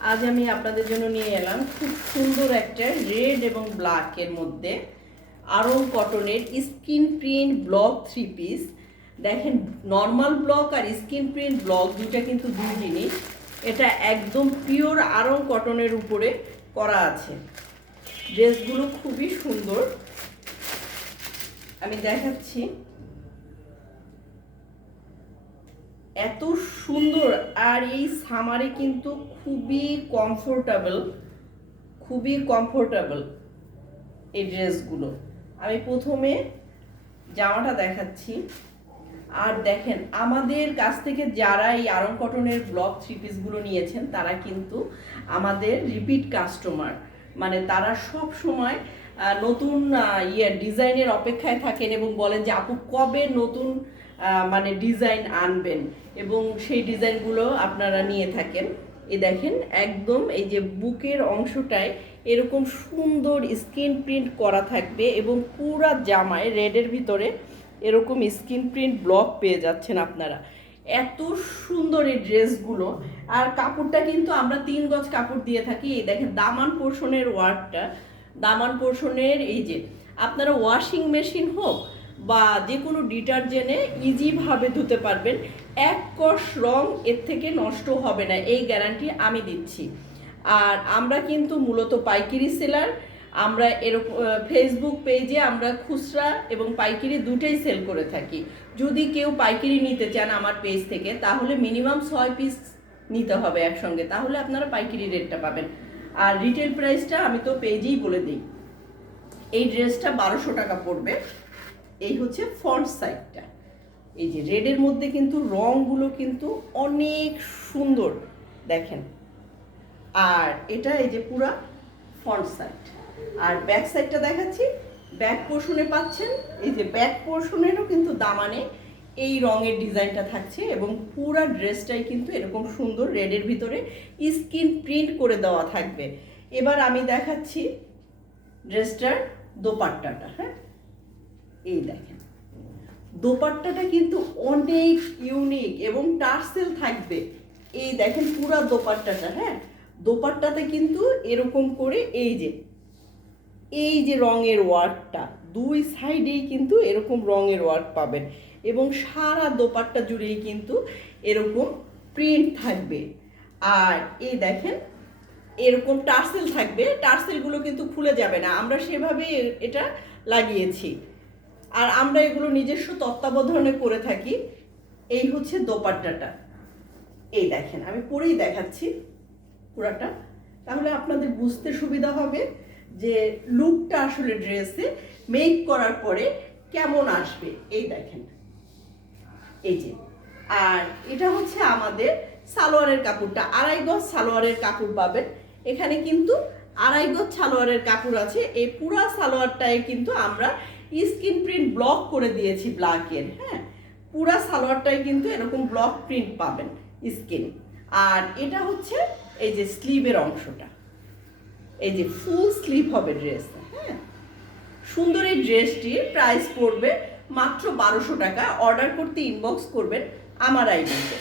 আজ আমি আপনাদের জন্য নিয়ে এলাম খুব সুন্দর একটা রেড এবং ব্ল্যাক এর মধ্যে আরও কটনের screen print block three piece. দেখেন, নর্মাল ব্লক আর স্কিন প্রিন্ট ব্লক দুটা কিন্তু দুই জিনিস। এটা একদম পিওর আরং কটনের উপরে করা আছে। ড্রেসগুলো খুবই সুন্দর। আমি দেখাচ্ছি। এত সুন্দর আর এই সামারে কিন্তু খুবই কমফোর্টেবল খুবই কমফোর্টেবল এই ড্রেসগুলো আমি প্রথমে জামাটা দেখাচ্ছি। আর দেখেন, আমাদের কাছ থেকে যারা এই আরং কটনের ব্লক থ্রি পিসগুলো নিয়েছেন, তারা কিন্তু আমাদের রিপিট কাস্টমার মানে তারা সব সময় নতুন ইয়ে ডিজাইনের অপেক্ষায় থাকেন এবং বলেন যে, আপু, কবে নতুন মানে ডিজাইন আনবেন। এবং সেই ডিজাইনগুলো আপনারা নিয়ে থাকেন। এই দেখেন, একদম এই যে বুকের অংশটায় এরকম সুন্দর স্কিন প্রিন্ট করা থাকবে এবং পুরা জামায় রেডের ভিতরে এরকম স্কিন প্রিন্ট ব্লক পেয়ে যাচ্ছেন আপনারা। এত সুন্দর এই ড্রেসগুলো আর কাপড়টা কিন্তু আমরা তিন গজ কাপড় দিয়ে থাকি। এই দেখেন, দামান পোর্শনের ওয়ার্কটা দামান পোর্শনের এই যে, আপনারা ওয়াশিং মেশিন হোক বা যে কোনো ডিটারজেন্টে ইজিভাবে ধুতে পারবেন। এক কষ রং এর থেকে নষ্ট হবে না, এই গ্যারান্টি আমি দিচ্ছি। আর আমরা কিন্তু মূলত পাইকারি সেলার, আমরা এরকম ফেসবুক পেজে আমরা খুচরা এবং পাইকারি দুটোই সেল করে থাকি। যদি কেউ পাইকারি নিতে চান আমার পেজ থেকে, তাহলে মিনিমাম ছয় পিস নিতে হবে একসঙ্গে, তাহলে আপনারা পাইকারি রেটটা পাবেন। আর রিটেল প্রাইসটা আমি তো পেজেই বলে দিই। এই ড্রেসটা বারোশো টাকা পড়বে। এই হচ্ছে ফ্রন্ট সাইডটা। এই যে রেডের মধ্যে কিন্তু রংগুলো কিন্তু অনেক সুন্দর, দেখেন। আর এটা এই যে পুরা ফ্রন্ট সাইড। আর ব্যাক সাইডটা দেখাচ্ছি, ব্যাক পোর্শনে পাচ্ছেন, এই যে ব্যাক পোর্শনেরও কিন্তু দামানে এই রঙের ডিজাইনটা থাকছে এবং পুরা ড্রেসটাই কিন্তু এরকম সুন্দর রেডের ভিতরে স্কিন প্রিন্ট করে দেওয়া থাকবে। এবার আমি দেখাচ্ছি ড্রেসটার দোপাট্টাটা হ্যাঁ? এই দেখেন। দোপাট্টাটা কিন্তু অনেক ইউনিক এবং টার্সেল থাকবে। এই দেখেন পুরা দোপাট্টাটা হ্যাঁ? দোপাট্টাতে কিন্তু এরকম করে এই যে এই যে রঙের ওয়ার্কটা দুই সাইডেই কিন্তু এরকম রঙের ওয়ার্ক পাবেন এবং সারা দোপাট্টা জুড়েই কিন্তু এরকম প্রিন্ট থাকবে। আর এই দেখেন, এরকম টার্সেল থাকবে। টার্সেলগুলো কিন্তু খুলে যাবে না। আমরা সেভাবে এটা লাগিয়েছি। আর আমরা এগুলো নিজস্ব তত্ত্বাবধানে করে থাকি। এই হচ্ছে দোপাট্টাটা। এই দেখেন, আমি পরেই দেখাচ্ছি পুরাটা। তাহলে আপনাদের বুঝতে সুবিধা হবে যে লুকটা আসলে ড্রেসে মেক করার পরে কেমন আসবে। এই দেখেন। এই যে, আর এটা হচ্ছে আমাদের সালোয়ারের কাপড়টা। আড়াই গজ সালোয়ারের কাপড় পাবেন। এখানে কিন্তু আড়াই গজ সালোয়ারের কাপড় আছে। এই পুরা সালোয়ারটায় কিন্তু আমরা স্কিন প্রিন্ট ব্লক করে দিয়েছি ব্ল্যাকের হ্যাঁ? পুরা সালোয়ারটাই কিন্তু এরকম ব্লক প্রিন্ট পাবেন স্কিন। আর এটা হচ্ছে এই যে স্লিভের অংশটা। এই যে ফুল স্লিভ হবে ড্রেস হ্যাঁ? সুন্দর এই ড্রেসটির প্রাইস পড়বে মাত্র বারোশো টাকা অর্ডার করতে ইনবক্স করবেন আমার আইডিতে